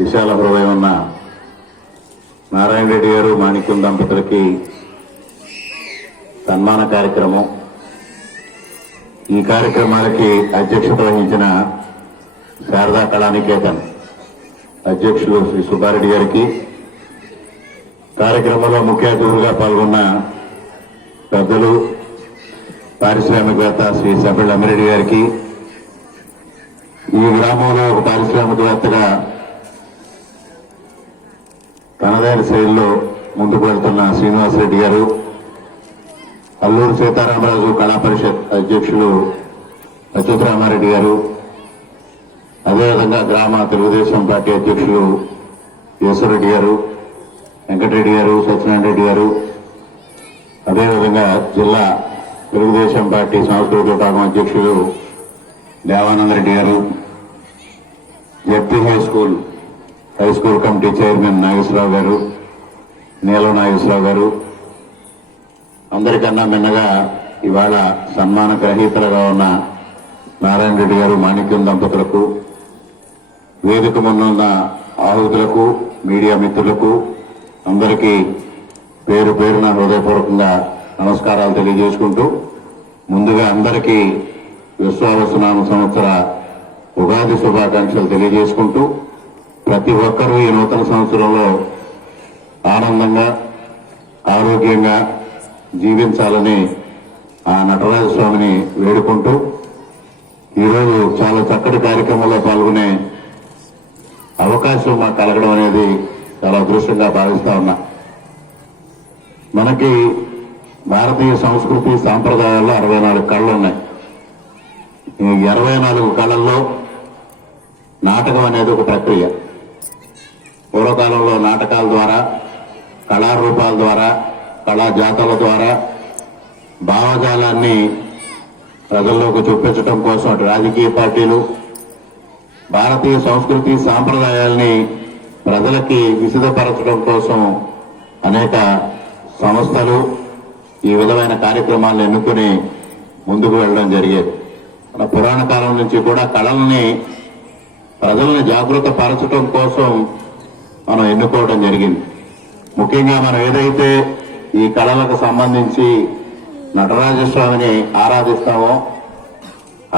విశాల హృదయం ఉన్న నారాయణ రెడ్డి గారు మాణిక్యం దంపతులకి సన్మాన కార్యక్రమం. ఈ కార్యక్రమానికి అధ్యక్షత వహించిన శారదా కళానికేతన్ అధ్యక్షులు శ్రీ సుబ్బారెడ్డి గారికి, కార్యక్రమంలో ముఖ్య అతిథులుగా పాల్గొన్న పెద్దలు పారిశ్రామికవేత్త శ్రీ సభ్యుల అమ్మిరెడ్డి గారికి, ఈ గ్రామంలో ఒక పారిశ్రామికవేత్తగా తనదైన శైలిలో ముందుకు వెళ్తున్న శ్రీనివాసరెడ్డి గారు, అల్లూరు సీతారామరాజు కళా పరిషత్ అధ్యక్షులు అచ్యుతరామారెడ్డి గారు, అదేవిధంగా గ్రామ తెలుగుదేశం పార్టీ అధ్యక్షులు యేసురెడ్డి గారు, వెంకటరెడ్డి గారు, సత్యనారాయణ రెడ్డి గారు, అదేవిధంగా జిల్లా తెలుగుదేశం పార్టీ సాంస్కృతిక విభాగం అధ్యక్షులు దేవానందరెడ్డి గారు, ZP high school committee chairman Nageswara Rao గారు, నీలం నాగేశ్వరరావు గారు, అందరికన్నా మిన్నగా ఇవాళ సన్మాన గ్రహీతలుగా ఉన్న నారాయణ రెడ్డి గారు మాణిక్యం దంపతులకు, వేదిక ముందున్న ఆహుతులకు, మీడియా మిత్రులకు అందరికీ పేరు పేరున హృదయపూర్వకంగా నమస్కారాలు తెలియజేసుకుంటూ, ముందుగా అందరికీ విశ్వావసునామ సంవత్సర ఉగాది శుభాకాంక్షలు తెలియజేసుకుంటూ, ప్రతి ఒక్కరూ ఈ నూతన సంవత్సరంలో ఆనందంగా ఆరోగ్యంగా జీవించాలని ఆ నటరాజస్వామిని వేడుకుంటూ, ఈరోజు చాలా చక్కటి కార్యక్రమంలో పాల్గొనే అవకాశం మాకు కలగడం అనేది చాలా అదృష్టంగా భావిస్తా ఉన్నా. మనకి భారతీయ సంస్కృతి సాంప్రదాయాల్లో 64 కళలు ఉన్నాయి. ఈ 64 కళల్లో నాటకం అనేది ఒక ప్రక్రియ. పూర్వకాలంలో నాటకాల ద్వారా, కళారూపాల ద్వారా, కళాజాతల ద్వారా భావజాలాన్ని ప్రజల్లోకి చూపించడం కోసం అటు రాజకీయ పార్టీలు భారతీయ సంస్కృతి సాంప్రదాయాల్ని ప్రజలకి విశదపరచడం కోసం అనేక సంస్థలు ఈ విధమైన కార్యక్రమాలను ఎన్నుకుని ముందుకు వెళ్ళడం జరిగేది. మన పురాణ కాలం నుంచి కూడా కళల్ని ప్రజల్ని జాగృత పరచడం కోసం మనం ఎన్నుకోవడం జరిగింది. ముఖ్యంగా మనం ఏదైతే ఈ కళలకు సంబంధించి నటరాజస్వామిని ఆరాధిస్తామో,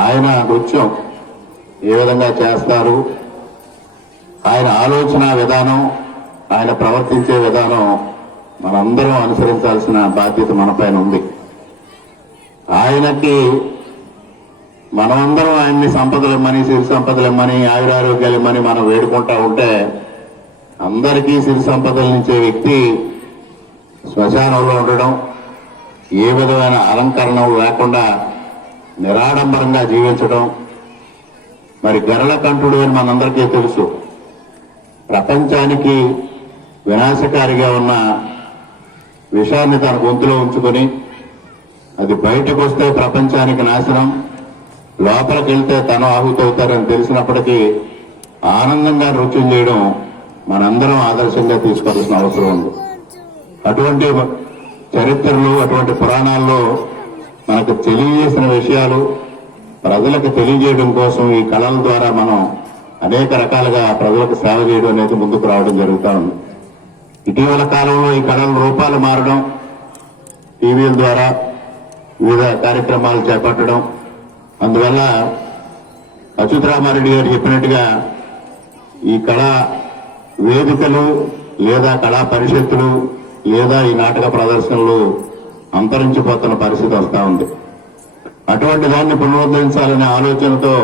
ఆయన నృత్యం ఏ విధంగా చేస్తారు, ఆయన ఆలోచన విధానం, ఆయన ప్రవర్తించే విధానం మనందరం అనుసరించాల్సిన బాధ్యత మనపైన ఉంది. ఆయనకి మనమందరం ఆయన్ని సంపదలిమ్మని, సిరి సంపదలిమ్మని, ఆయురారోగ్యాలిమ్మని మనం వేడుకుంటా ఉంటే, అందరికీ సిరి సంపదలనిచ్చే వ్యక్తి శ్మశానంలో ఉండడం, ఏ విధమైన అలంకరణ లేకుండా నిరాడంబరంగా జీవించడం. మరి గరళ కంఠుడు అని మనందరికీ తెలుసు. ప్రపంచానికి వినాశకారిగా ఉన్న విషాన్ని తన గొంతులో ఉంచుకొని, అది బయటకు వస్తే ప్రపంచానికి నాశనం, లోపలికి వెళ్తే తను ఆహుతవుతారని తెలిసినప్పటికీ ఆనందంగా నృత్యం చేయడం మనందరం ఆదర్శంగా తీసుకోవాల్సిన అవసరం ఉంది. అటువంటి చరిత్రలు, అటువంటి పురాణాల్లో మనకు తెలియజేసిన విషయాలు ప్రజలకు తెలియజేయడం కోసం ఈ కళల ద్వారా మనం అనేక రకాలుగా ప్రజలకు సేవ చేయడం అనేది ముందుకు రావడం జరుగుతూ ఉంది. ఇటీవల కాలంలో ఈ కళల రూపాలు మారడం, టీవీల ద్వారా వివిధ కార్యక్రమాలు చేపట్టడం, అందువల్ల అచ్యుతరామారెడ్డి గారు చెప్పినట్టుగా ఈ కళా వేదికలు లేదా కళా పరిషత్తులు లేదా ఈ నాటక ప్రదర్శనలు అంతరించిపోతున్న పరిస్థితి వస్తూ ఉంది. అటువంటి దాన్ని పునరుద్ధరించాలనే ఆలోచనతో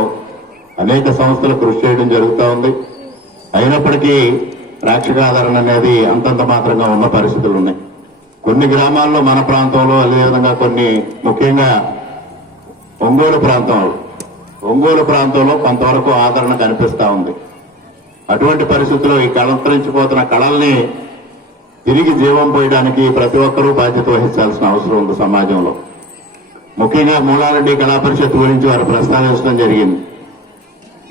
అనేక సంస్థలు కృషి చేయడం జరుగుతూ ఉంది. అయినప్పటికీ ప్రేక్షకాదరణ అనేది అంతంత మాత్రంగా ఉన్న పరిస్థితులు ఉన్నాయి. కొన్ని గ్రామాల్లో మన ప్రాంతంలో, అదేవిధంగా కొన్ని ముఖ్యంగా ఒంగోలు ప్రాంతంలో కొంతవరకు ఆదరణ కనిపిస్తూ ఉంది. అటువంటి పరిస్థితుల్లో ఈ అంతరించిపోతున్న కళల్ని తిరిగి జీవం పోయడానికి ప్రతి ఒక్కరూ బాధ్యత వహించాల్సిన అవసరం ఉంది సమాజంలో. ముఖ్యంగా మూలారెడ్డి కళా పరిషత్ గురించి వారు ప్రస్తావించడం జరిగింది.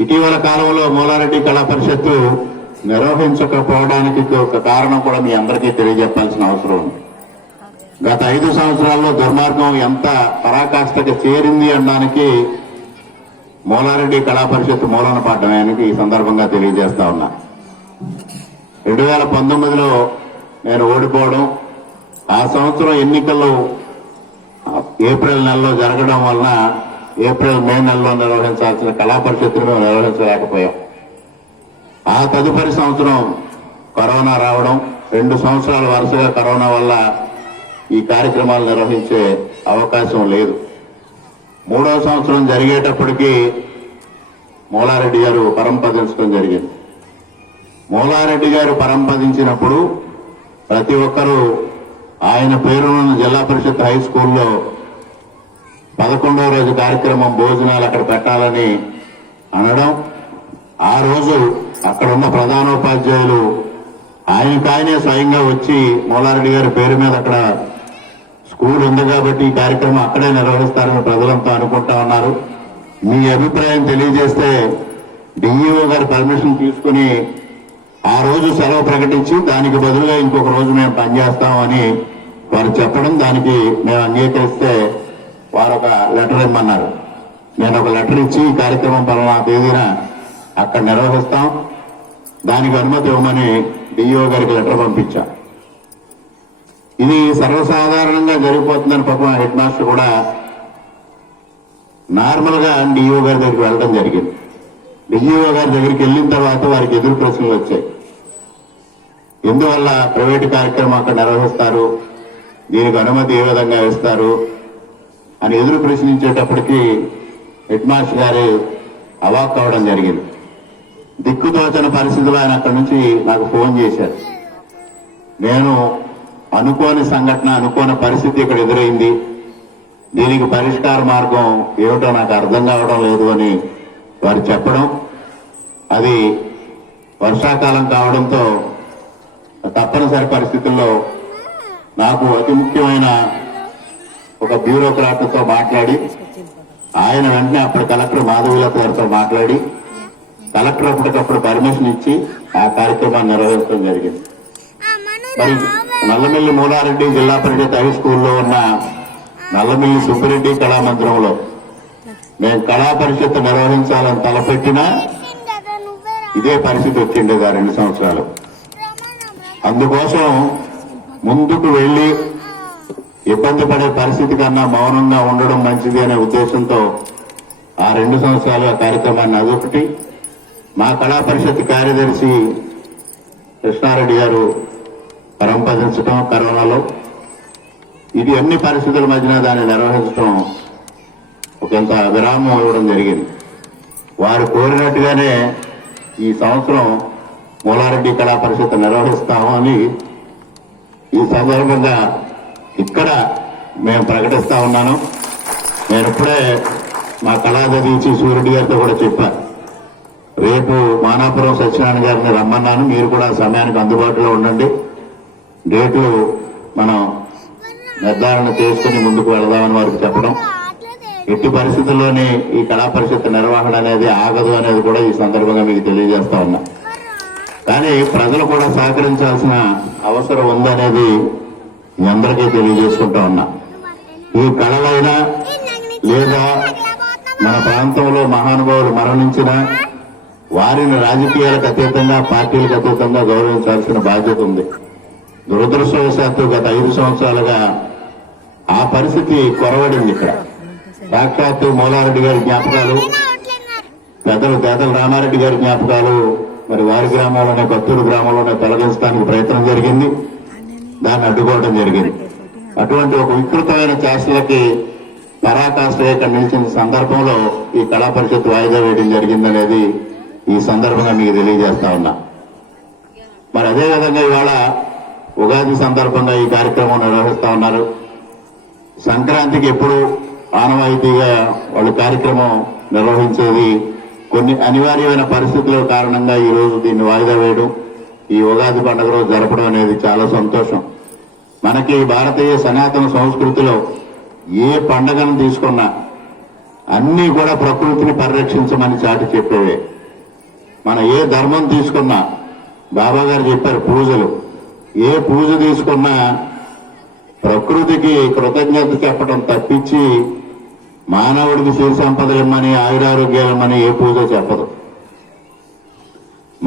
ఇటీవల కాలంలో మూలారెడ్డి కళా పరిషత్తు నిర్వహించకపోవడానికి ఒక కారణం కూడా మీ అందరికీ తెలియజెప్పాల్సిన అవసరం ఉంది. గత 5 సంవత్సరాల్లో దుర్మార్గం ఎంత పరాకాష్ఠకు చేరింది అనడానికి మూలారెడ్డి కళా పరిషత్ మూలన పాడడానికి ఈ సందర్భంగా తెలియజేస్తా ఉన్నా. 2019లో నేను ఓడిపోవడం, ఆ సంవత్సరం ఎన్నికలు ఏప్రిల్ నెలలో జరగడం వలన మే నెలలో నిర్వహించాల్సిన కళా పరిషత్తును మేము నిర్వహించలేకపోయాం. ఆ తదుపరి సంవత్సరం కరోనా రావడం, 2 సంవత్సరాల వరుసగా కరోనా వల్ల ఈ కార్యక్రమాలు నిర్వహించే అవకాశం లేదు. 3వ సంవత్సరం జరిగేటప్పటికీ మూలారెడ్డి గారు పరంపదించడం జరిగింది. మూలారెడ్డి గారు పరంపదించినప్పుడు ప్రతి ఒక్కరూ ఆయన పేరున్న జిల్లా పరిషత్ హై స్కూల్లో 11వ రోజు కార్యక్రమం భోజనాలు అక్కడ పెట్టాలని అనడం, ఆ రోజు అక్కడున్న ప్రధానోపాధ్యాయులు ఆయనకాయనే స్వయంగా వచ్చి మూలారెడ్డి గారి పేరు మీద అక్కడ స్కూల్ ఉంది కాబట్టి ఈ కార్యక్రమం అక్కడే నిర్వహిస్తారని ప్రజలంతా అనుకుంటా ఉన్నారు. మీ అభిప్రాయం తెలియజేస్తే డిఈఓ గారి పర్మిషన్ తీసుకుని ఆ రోజు సెలవు ప్రకటించి దానికి బదులుగా ఇంకొక రోజు మేము పనిచేస్తామని వారు చెప్పడం, దానికి మేము అంగీకరిస్తే వారు ఒక లెటర్ ఇమ్మన్నారు. నేను ఒక లెటర్ ఇచ్చి ఈ కార్యక్రమం పలానా తేదీన అక్కడ నిర్వహిస్తాం, దానికి అనుమతి ఇవ్వమని డిఈఓ గారికి లెటర్ పంపించా. ఇది సర్వసాధారణంగా జరిగిపోతుందని పాపం హెడ్ మాస్టర్ కూడా నార్మల్ గా డిఈఓ గారి దగ్గరికి వెళ్ళడం జరిగింది. డిఈఓ గారి దగ్గరికి వెళ్ళిన తర్వాత వారికి ఎదురు ప్రశ్నలు వచ్చాయి. ఎందువల్ల ప్రైవేటు కార్యక్రమం అక్కడ నిర్వహిస్తారు, దీనికి అనుమతి ఏ విధంగా ఇస్తారు అని ఎదురు ప్రశ్నించేటప్పటికీ హెడ్ మాస్టర్ గారు అవాక్ కావడం జరిగింది. దిక్కుతోచని పరిస్థితుల్లో ఆయన అక్కడి నుంచి నాకు ఫోన్ చేశారు. నేను అనుకోని సంఘటన, అనుకోని పరిస్థితి ఇక్కడ ఎదురైంది, దీనికి పరిష్కార మార్గం ఏమిటో నాకు అర్థం కావడం లేదు అని వారు చెప్పడం, అది వర్షాకాలం కావడంతో తప్పనిసరి పరిస్థితుల్లో నాకు అతి ముఖ్యమైన ఒక బ్యూరోక్రాట్తో మాట్లాడి ఆయన వెంటనే అప్పుడు కలెక్టర్ మాధవీలత గారితో మాట్లాడి కలెక్టర్ అప్పటికప్పుడు పర్మిషన్ ఇచ్చి ఆ కార్యక్రమాన్ని నిర్వహించడం జరిగింది. మరి నల్లమిల్లి మూలారెడ్డి జిల్లా పరిషత్ హై స్కూల్లో ఉన్న నల్లమిల్లి సుబ్బిరెడ్డి కళామందిరంలో మేము కళా పరిషత్ నిర్వహించాలని తలపెట్టినా ఇదే పరిస్థితి వచ్చిండేది ఆ 2 సంవత్సరాలు. అందుకోసం ముందుకు వెళ్లి ఇబ్బంది పడే పరిస్థితి కన్నా మౌనంగా ఉండడం మంచిది అనే ఉద్దేశంతో ఆ 2 సంవత్సరాలు ఆ కార్యక్రమాన్ని అదొకటి. మా కళా పరిషత్ కార్యదర్శి కృష్ణారెడ్డి గారు పరంపదించడం కరోనాలో, ఇది అన్ని పరిస్థితుల మధ్యన దాన్ని నిర్వహించడం ఒకంత విరామం ఇవ్వడం జరిగింది. వారు కోరినట్టుగానే ఈ సంవత్సరం మూలారెడ్డి కళా పరిషత్ నిర్వహిస్తామని ఈ సందర్భంగా ఇక్కడ మేము ప్రకటిస్తా ఉన్నాను. నేను ఇప్పుడే మా కళాదీచి సూర్యుడి గారితో కూడా చెప్పాను, రేపు మానాపురం సత్యనారాయణ గారిని రమ్మన్నాను, మీరు కూడా సమయానికి అందుబాటులో ఉండండి, డేట్లు మనం నిర్ధారణ చేసుకుని ముందుకు వెళదామని వారికి చెప్పడం. ఎట్టి పరిస్థితుల్లోనే ఈ కళా పరిషత్ నిర్వహణ అనేది ఆగదు అనేది కూడా ఈ సందర్భంగా మీకు తెలియజేస్తా ఉన్నా. కానీ ప్రజలు కూడా సహకరించాల్సిన అవసరం ఉందనేది మీ అందరికీ తెలియజేసుకుంటా ఉన్నా. ఈ కళలైనా లేదా మన ప్రాంతంలో మహానుభావులు మరణించిన వారిని రాజకీయాలకు అతీతంగా, పార్టీలకు అతీతంగా గౌరవించాల్సిన బాధ్యత ఉంది. దురదృష్టవశాత్తు గత 5 సంవత్సరాలుగా ఆ పరిస్థితి కొరవడింది. ఇక్కడ సాక్షాత్తు మూలారెడ్డి గారి జ్ఞాపకాలు, పెద్దలు తేతల రామారెడ్డి గారి జ్ఞాపకాలు మరి వారి గ్రామంలోనే, కొత్తూరు గ్రామంలోనే తొలగించడానికి ప్రయత్నం జరిగింది, దాన్ని అడ్డుకోవడం జరిగింది. అటువంటి ఒక వికృతమైన చేష్టలకి పరాకాష్ఠగా నిలిచిన సందర్భంలో ఈ కళా పరిషత్ వాయిదా వేయడం జరిగిందనేది ఈ సందర్భంగా మీకు తెలియజేస్తా ఉన్నా. మరి అదేవిధంగా ఇవాళ ఉగాది సందర్భంగా ఈ కార్యక్రమం నిర్వహిస్తా ఉన్నారు. సంక్రాంతికి ఎప్పుడు ఆనవాయితీగా వాళ్ళు కార్యక్రమం నిర్వహించేది, కొన్ని అనివార్యమైన పరిస్థితుల కారణంగా ఈ రోజు దీన్ని వాయిదా వేయడం, ఈ ఉగాది పండుగ రోజు జరపడం అనేది చాలా సంతోషం. మనకి భారతీయ సనాతన సంస్కృతిలో ఏ పండుగను తీసుకున్నా అన్నీ కూడా ప్రకృతిని పరిరక్షించమని చాటి చెప్పేవే. మనం ఏ ధర్మం తీసుకున్నా, బాబా గారు చెప్పారు పూజలు, ఏ పూజ తీసుకున్నా ప్రకృతికి కృతజ్ఞత చెప్పడం తప్పించి మానవుడికి సిరి సంపదలు ఇమ్మని ఆయురారోగ్యాలు ఇమ్మని ఏ పూజ చెప్పదు.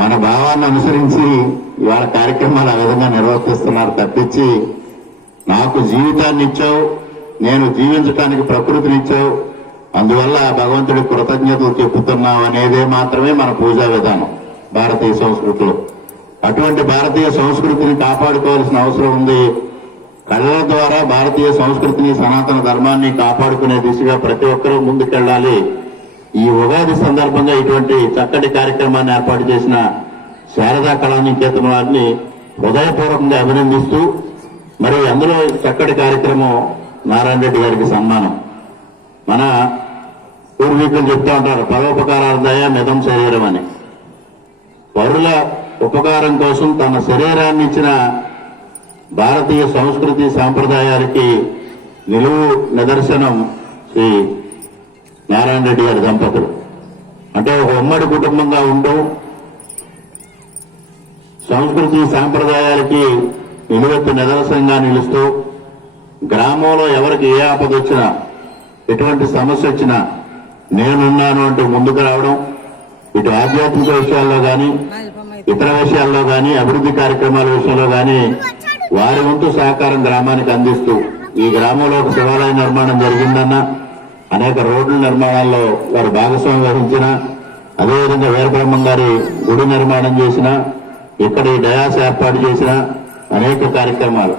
మన భావాన్ని అనుసరించి ఇవాళ కార్యక్రమాలు ఆ విధంగా నిర్వర్తిస్తున్నారు తప్పించి నాకు జీవితాన్ని ఇచ్చావు, నేను జీవించడానికి ప్రకృతినిచ్చావు, అందువల్ల భగవంతుడి కృతజ్ఞతలు చెప్పుతున్నావు అనేదే మాత్రమే మన పూజా విధానం భారతీయ సంస్కృతిలో. అటువంటి భారతీయ సంస్కృతిని కాపాడుకోవాల్సిన అవసరం ఉంది. కళల ద్వారా భారతీయ సంస్కృతిని సనాతన ధర్మాన్ని కాపాడుకునే దిశగా ప్రతి ఒక్కరూ ముందుకెళ్లాలి. ఈ ఉగాది సందర్భంగా ఇటువంటి చక్కటి కార్యక్రమాన్ని ఏర్పాటు చేసిన శారదా కళానికేతన్ వారిని హృదయపూర్వకంగా అభినందిస్తూ, మరి అందులో చక్కటి కార్యక్రమం నారాయణ రెడ్డి గారికి సన్మానం. మన పూర్వీకులు చెప్తూ ఉంటారు, పరోపకారార్థాయ మితం శరీరం అని. పరుల ఉపకారం కోసం తన శరీరాన్ని ఇచ్చిన భారతీయ సంస్కృతి సాంప్రదాయాలకి నిలువు నిదర్శనం శ్రీ నారాయణ రెడ్డి గారి దంపతులు. అంటే ఒక ఉమ్మడి కుటుంబంగా ఉంటూ సంస్కృతి సాంప్రదాయాలకి నిలువెత్తు నిదర్శనంగా నిలుస్తూ, గ్రామంలో ఎవరికి ఏ ఆపద వచ్చినా, ఎటువంటి సమస్య వచ్చినా నేనున్నాను అంటూ ముందుకు రావడం, ఇటు ఆధ్యాత్మిక విషయాల్లో కానీ ఇతర విషయాల్లో కానీ అభివృద్ధి కార్యక్రమాల విషయంలో కానీ వారి వంతు సహకారం గ్రామానికి అందిస్తూ, ఈ గ్రామంలో ఒక శివాలయ నిర్మాణం జరిగిందన్న, అనేక రోడ్ల నిర్మాణాల్లో వారు భాగస్వామ్యం వహించిన, అదేవిధంగా వీరబ్రహ్మం గారి గుడి నిర్మాణం చేసిన, ఇక్కడ ఈ డయాస్ ఏర్పాటు చేసిన అనేక కార్యక్రమాలు